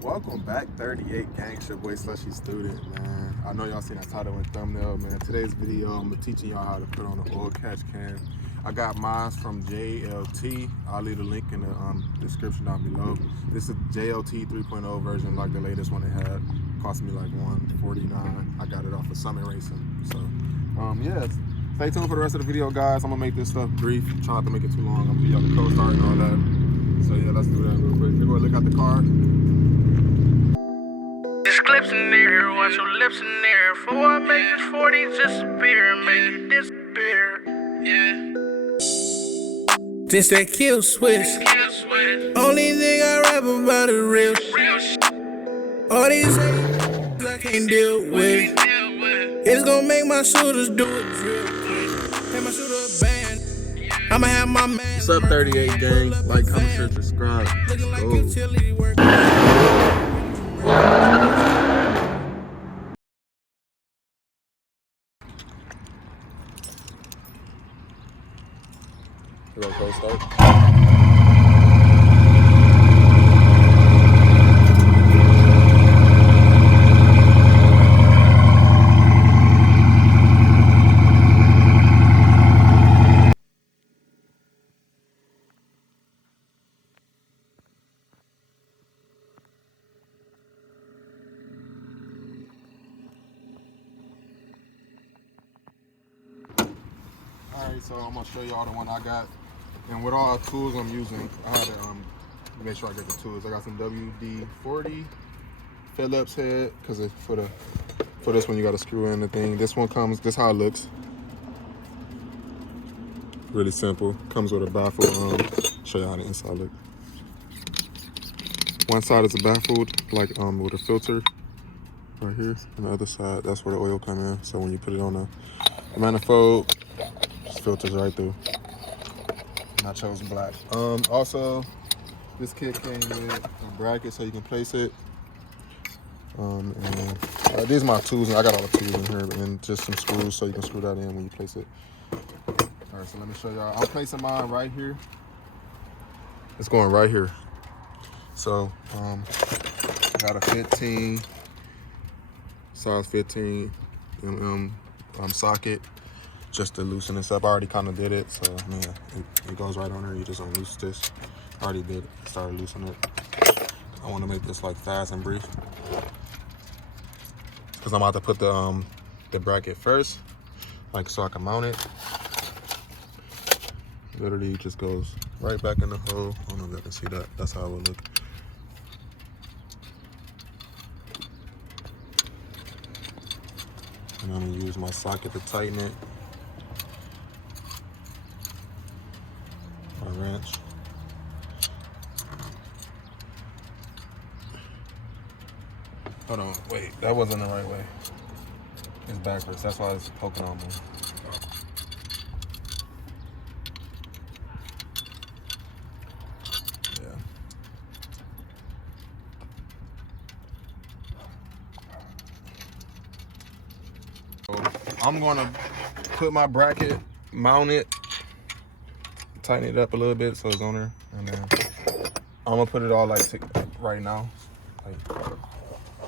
Welcome back, 38 gang. It's your boy Slushy Student, man. I know y'all seen that title and thumbnail, man. Today's video, I'm teaching y'all how to put on an oil catch can. I got mine from JLT. I'll leave the link in the description down below. This is JLT 3.0 version, like the latest one it had. Cost me like $149. I got it off of Summit Racing. So, yeah. Stay tuned for the rest of the video, guys. I'm gonna make this stuff brief. Try not to make it too long. I'm gonna give y'all the code start and all that. So yeah, let's do that real quick. We're gonna look at the car. This clip's in there, watch your lips in there. Before I make this 40 disappear, make it disappear. Yeah. This that kill switch. Only thing I rap about is real shit. All these haters I can't deal with. It's gonna make my shooters do it real quick. Hey, my shooter a band. I'ma have my man. What's up, 38 gang? Like, comment, share, subscribe. Looking like Go. utility work. We're gonna go start. Alright, so I'm gonna show y'all the one I got. And with all the tools I'm using, I had to make sure I get the tools. I got some WD-40 Phillips head, because for this one you gotta screw in the thing. This one comes, this how it looks. Really simple. Comes with a baffle. Show you how the inside look. One side is a baffled, like with a filter right here. And the other side, that's where the oil come in. So when you put it on the manifold, just filters right through. And I chose black. Also, this kit came with a bracket so you can place it. And these are my tools, and I got all the tools in here, and just some screws so you can screw that in when you place it. All right, so let me show y'all. I'm placing mine right here. It's going right here. So, got a 15, size 15 socket just to loosen this up. I already kind of did it, so man, it goes right on there. You just unloose this. I already did it. Started loosening it. I want to make this like fast and brief because I'm about to put the bracket first, like so I can mount it. Literally just goes right back in the hole. I don't know if you can see that. That's how it would look. And I'm gonna use my socket to tighten it. My wrench. Hold on, wait, that wasn't the right way. It's backwards, that's why it's poking on me. Yeah. So I'm gonna put my bracket, mount it, tighten it up a little bit so it's on there, and then I'm gonna put it all like right now. Like,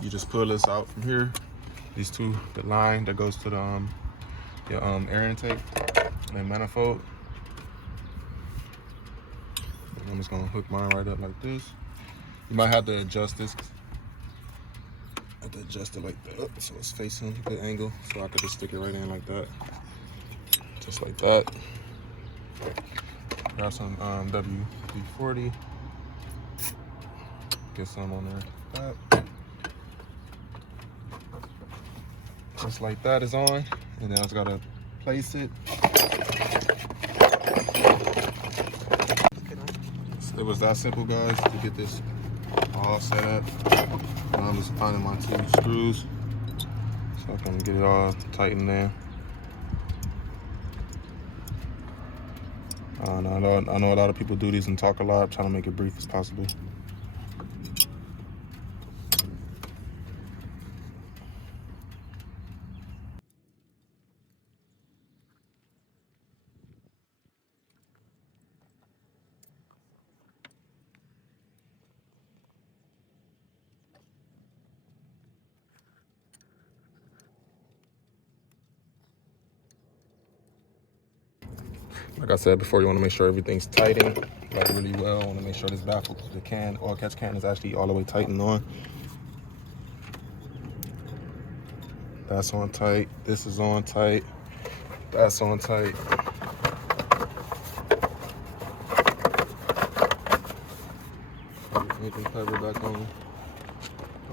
you just pull this out from here. These two, the line that goes to the your air intake and manifold. And I'm just gonna hook mine right up like this. You might have to adjust this. I have to adjust it like that so it's facing a good angle, so I could just stick it right in like that, just like that. Grab some WD-40. Get some on there like that. Just like that is on, and then I just gotta place it. It was that simple, guys, to get this all set up. And I'm just finding my two screws so I can get it all tightened there. I know a lot of people do these and talk a lot. I'm trying to make it brief as possible. Like I said before, you want to make sure everything's tightened like really well. I want to make sure this baffle, the can, oil catch can is actually all the way tightened on. That's on tight. This is on tight. That's on tight. Anything cover back on.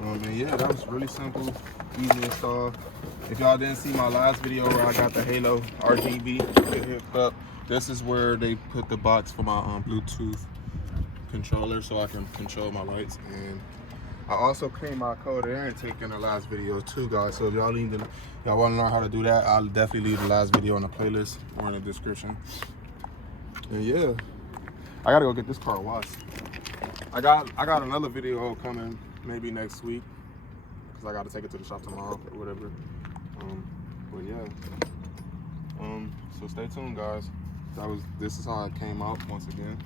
And yeah, that was really simple, easy install. If y'all didn't see my last video where I got the Halo RGB hooked up, this is where they put the box for my Bluetooth controller so I can control my lights. And I also cleaned my cold air intake in the last video too, guys. So if y'all want to learn how to do that, I'll definitely leave the last video in the playlist or in the description. And yeah, I gotta go get this car washed. I got another video coming maybe next week because I got to take it to the shop tomorrow or whatever. But yeah, so stay tuned, guys. This is how it came out. Once again,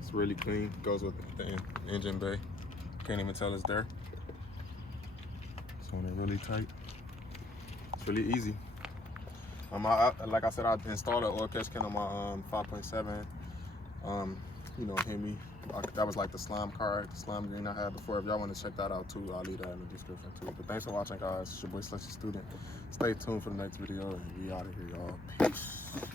it's really clean. Goes with the engine bay. Can't even tell it's there. So they're really tight. It's really easy. Like I said, I installed an oil catch can on my 5.7. You know, Hemi. That was like the slime card, the slime green I had before. If y'all want to check that out too, I'll leave that in the description too. But thanks for watching, guys. It's your boy Slushy Student. Stay tuned for the next video, and we out of here, y'all. Peace.